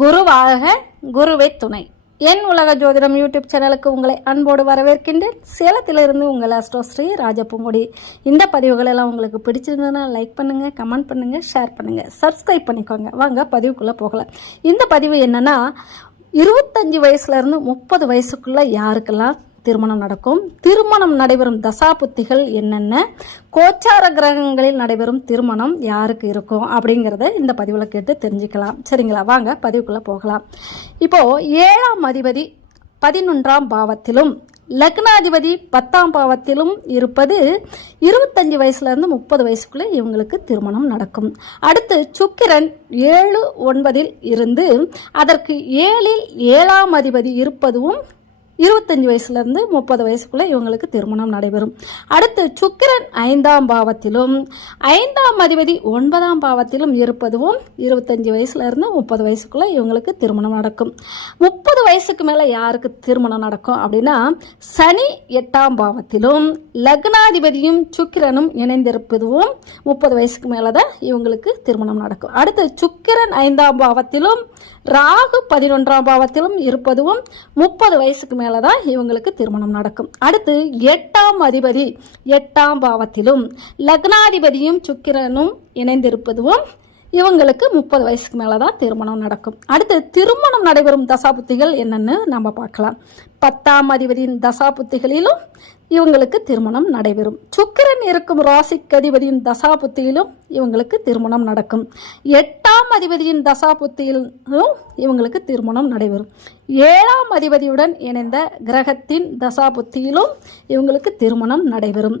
குருவாக குருவே துணை. என் உலக ஜோதிடம் யூடியூப் சேனலுக்கு உங்களை அன்போடு வரவேற்கின்றேன். சேலத்திலிருந்து உங்கள் அஸ்ட்ரோஸ்ரீ ராஜப்பூமுடி. இந்த பதிவுகள் எல்லாம் உங்களுக்கு பிடிச்சிருந்ததுன்னா லைக் பண்ணுங்கள், கமெண்ட் பண்ணுங்கள், ஷேர் பண்ணுங்கள், சப்ஸ்கிரைப் பண்ணிக்கோங்க. வாங்க பதிவுக்குள்ளே போகலாம். இந்த பதிவு என்னென்னா, 25 வயசுலேருந்து 30 வயசுக்குள்ளே யாருக்கெல்லாம் திருமணம் நடக்கும், திருமணம் நடைபெறும் தசாபுத்திகள் என்னென்ன, கோச்சார கிரகங்களில் நடைபெறும் திருமணம் யாருக்கு இருக்கும் அப்படிங்கிறத இந்த பதிவில் கேட்டு தெரிஞ்சுக்கலாம். சரிங்களா? வாங்க பதிவுக்குள்ளே போகலாம். இப்போது 7ஆம் அதிபதி 11ஆம் பாவத்திலும் லக்னாதிபதி 10ஆம் பாவத்திலும் இருப்பது 25 வயசுலேருந்து 30 வயசுக்குள்ளே இவங்களுக்கு திருமணம் நடக்கும். அடுத்து சுக்கிரன் 7, 9 இருந்து அதற்கு 7ல் 7ஆம் அதிபதி இருப்பதும் 25 வயசுலேருந்து 30 வயசுக்குள்ளே இவங்களுக்கு திருமணம் நடைபெறும். அடுத்து சுக்கிரன் 5ஆம் பாவத்திலும் 5ஆம் அதிபதி 9ஆம் பாவத்திலும் இருப்பதும் 25 வயசுலேருந்து 30 வயசுக்குள்ளே இவங்களுக்கு திருமணம் நடக்கும். 30 வயசுக்கு மேலே யாருக்கு திருமணம் நடக்கும் அப்படின்னா, சனி 8ஆம் பாவத்திலும் லக்னாதிபதியும் சுக்கிரனும் இணைந்திருப்பதும் 30 வயசுக்கு மேலே தான் இவங்களுக்கு திருமணம் நடக்கும். அடுத்து சுக்கிரன் 5ஆம் பாவத்திலும் ராகு 11ஆம் பாவத்திலும் இருப்பதும் 30 வயசுக்கு மேலே தான் இவங்களுக்கு திருமணம் நடக்கும். அடுத்து 8ஆம் அதிபதி 8ஆம் பாவத்திலும் லக்னாதிபதியும் சுக்கிரனும் இணைந்திருப்பதும் இவங்களுக்கு 30 வயசுக்கு மேலே தான் திருமணம் நடக்கும். அடுத்து திருமணம் நடைபெறும் தசாபுத்திகள் என்னன்னு நம்ம பார்க்கலாம். 10ஆம் அதிபதியின் தசாபுத்திகளிலும் இவங்களுக்கு திருமணம் நடைபெறும். சுக்கிரன் இருக்கும் ராசிக்கு அதிபதியின் தசாபுத்தியிலும் இவங்களுக்கு திருமணம் நடக்கும். 8ஆம் அதிபதியின் தசாபுத்தியிலும் இவங்களுக்கு திருமணம் நடைபெறும். 7ஆம் அதிபதியுடன் இணைந்த கிரகத்தின் தசாபுத்தியிலும் இவங்களுக்கு திருமணம் நடைபெறும்.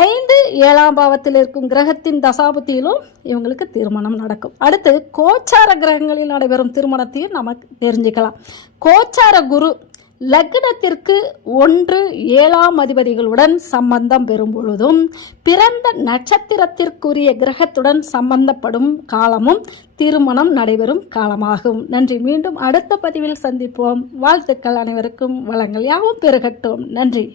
5, 7ஆம் பாவத்தில் இருக்கும் கிரகத்தின் தசாபுத்தியிலும் இவங்களுக்கு திருமணம் நடக்கும். அடுத்து கோச்சார கிரகங்களில் நடைபெறும் திருமணத்தையும் நமக்கு தெரிஞ்சுக்கலாம். கோச்சார குரு லக்னத்திற்கு 1, 7ஆம் அதிபதிகளுடன் சம்பந்தம் பெறும் பொழுதும் பிறந்த நட்சத்திரத்திற்குரிய கிரகத்துடன் சம்பந்தப்படும் காலமும் திருமணம் நடைபெறும் காலமாகும். நன்றி. மீண்டும் அடுத்த பதிவில் சந்திப்போம். வாழ்த்துக்கள். அனைவருக்கும் வளங்கள் யாவும் பெருகட்டும். நன்றி.